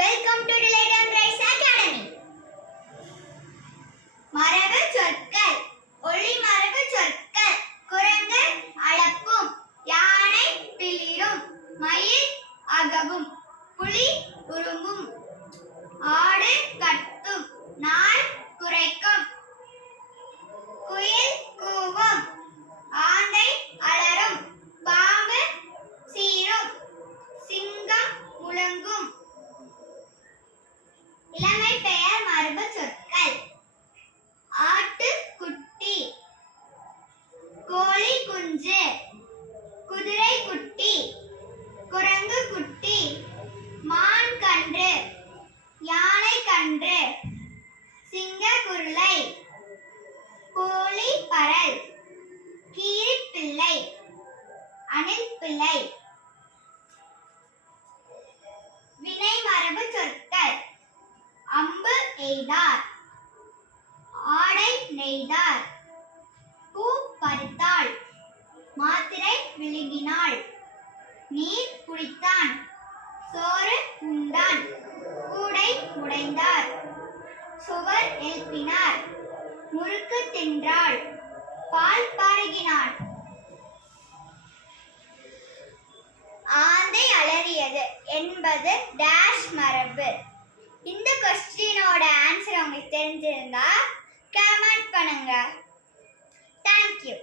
Welcome to delight and rise academy மரபு சொற்கள். ஒளி மரபு சொற்கள். குரங்கு அளக்கும். யானை பிளிரும். மயில் அகவும் புலி உருங்கும் ஆடு கட்டும் நாய் குறைக்கும் குயில் கூவும். ஆந்தை அலரும். பாம்பு சீரும். சிங்கம் முழங்கும். பரல். கீரி பிள்ளை அணில் பிள்ளை வினை மரபு சொற்கள். அம்பு எய்தார். ஆடை நெய்தார். பூ பறித்தாள். மாத்திரை விழுங்கினாள். நீர் குடித்தான். சோறு உண்டான். கூடை உடைந்தார். சுவர் எழுப்பினார். முறுக்கு தின்றாள். பால் பருகினாள் ஆந்தை அலறியது என்பது டேஷ் மரபு. இந்த கொஸ்டினோட ஆன்சர் உங்களுக்கு தெரிஞ்சிருந்தா கமெண்ட் பண்ணுங்க. தேங்க்யூ